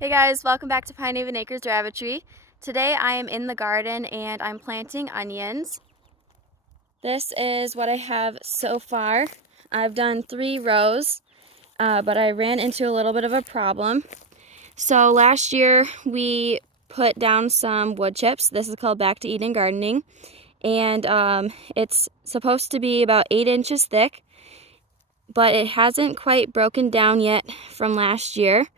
Hey guys, welcome back to Pinehaven Acres Rabbitry. Today I am in the garden and I'm planting onions. This is what I have so far. I've done 3 rows, but I ran into a little bit of a problem. So last year we put down some wood chips. This is called Back to Eden Gardening, and it's supposed to be about 8 inches thick, but it hasn't quite broken down yet from last year.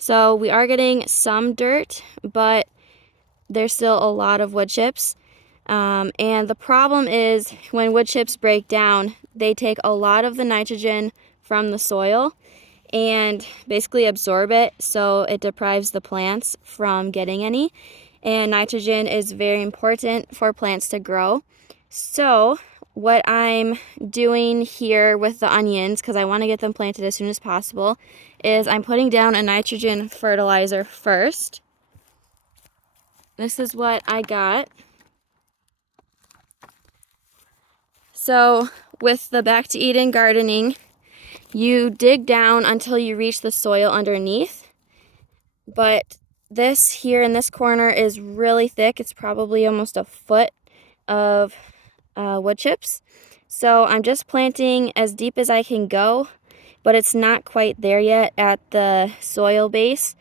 So we are getting some dirt, but there's still a lot of wood chips. And the problem is when wood chips break down, they take a lot of the nitrogen from the soil and basically absorb it, so it deprives the plants from getting any. And nitrogen is very important for plants to grow. So what I'm doing here with the onions, because I want to get them planted as soon as possible, is I'm putting down a nitrogen fertilizer first. This is what I got. So with the Back to Eden gardening, you dig down until you reach the soil underneath. But this here in this corner is really thick. It's probably almost a foot of wood chips. So I'm just planting as deep as I can go, but it's not quite there yet at the soil base.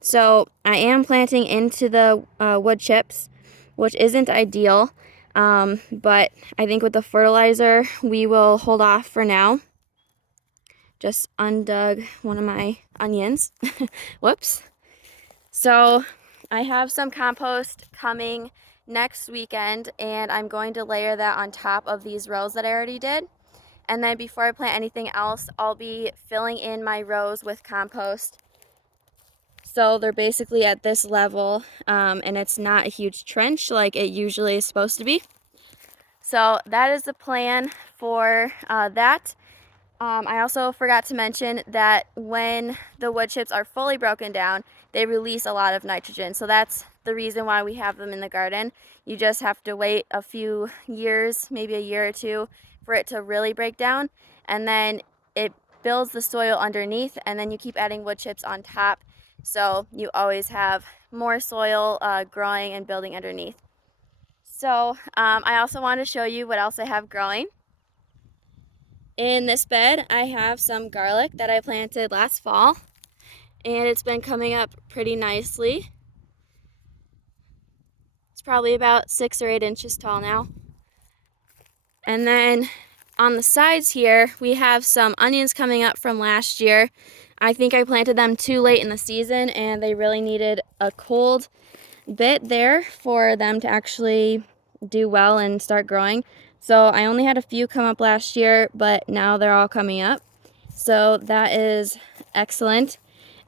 So I am planting into the wood chips, which isn't ideal. But I think with the fertilizer, we will hold off for now. Just undug one of my onions. Whoops. So I have some compost coming next weekend, and I'm going to layer that on top of these rows that I already did. And then before I plant anything else, I'll be filling in my rows with compost. So they're basically at this level, and it's not a huge trench like it usually is supposed to be. So that is the plan for that. I also forgot to mention that when the wood chips are fully broken down, they release a lot of nitrogen. So that's the reason why we have them in the garden. You just have to wait a few years, maybe a year or two, for it to really break down. And then it builds the soil underneath, and then you keep adding wood chips on top. So you always have more soil growing and building underneath. So I also want to show you what else I have growing. In this bed, I have some garlic that I planted last fall, and it's been coming up pretty nicely. It's probably about 6 or 8 inches tall now. And then on the sides here, we have some onions coming up from last year. I think I planted them too late in the season, and they really needed a cold bit there for them to actually do well and start growing. So I only had a few come up last year, but now they're all coming up. So that is excellent.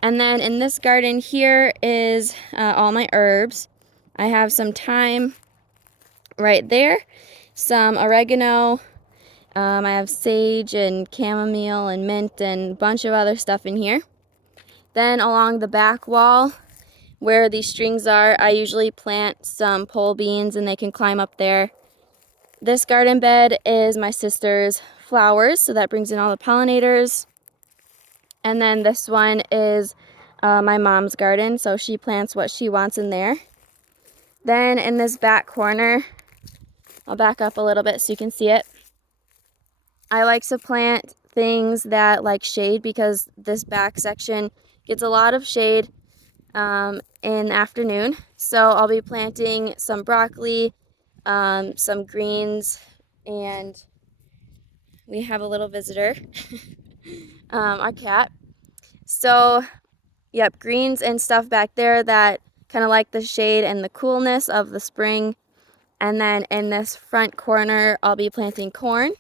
And then in this garden here is all my herbs. I have some thyme right there, some oregano. I have sage and chamomile and mint and a bunch of other stuff in here. Then along the back wall where these strings are, I usually plant some pole beans and they can climb up there. This garden bed is my sister's flowers, so that brings in all the pollinators. And then this one is my mom's garden, so she plants what she wants in there. Then in this back corner, I'll back up a little bit so you can see it. I like to plant things that like shade because this back section gets a lot of shade in the afternoon. So I'll be planting some broccoli, some greens, and we have a little visitor, our cat. So, yep, greens and stuff back there that kind of like the shade and the coolness of the spring. And then in this front corner, I'll be planting corn.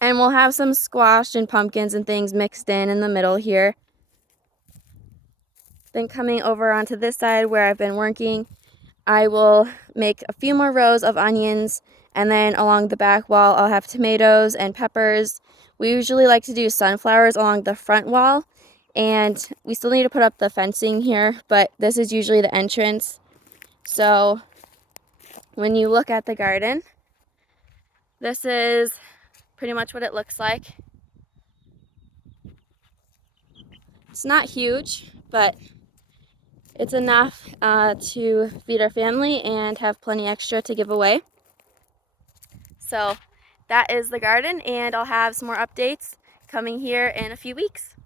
And we'll have some squash and pumpkins and things mixed in the middle here. Then coming over onto this side where I've been working, I will make a few more rows of onions, and then along the back wall I'll have tomatoes and peppers. We usually like to do sunflowers along the front wall, and we still need to put up the fencing here, but this is usually the entrance. So when you look at the garden, this is pretty much what it looks like. It's not huge, but it's enough to feed our family and have plenty extra to give away. So that is the garden, and I'll have some more updates coming here in a few weeks.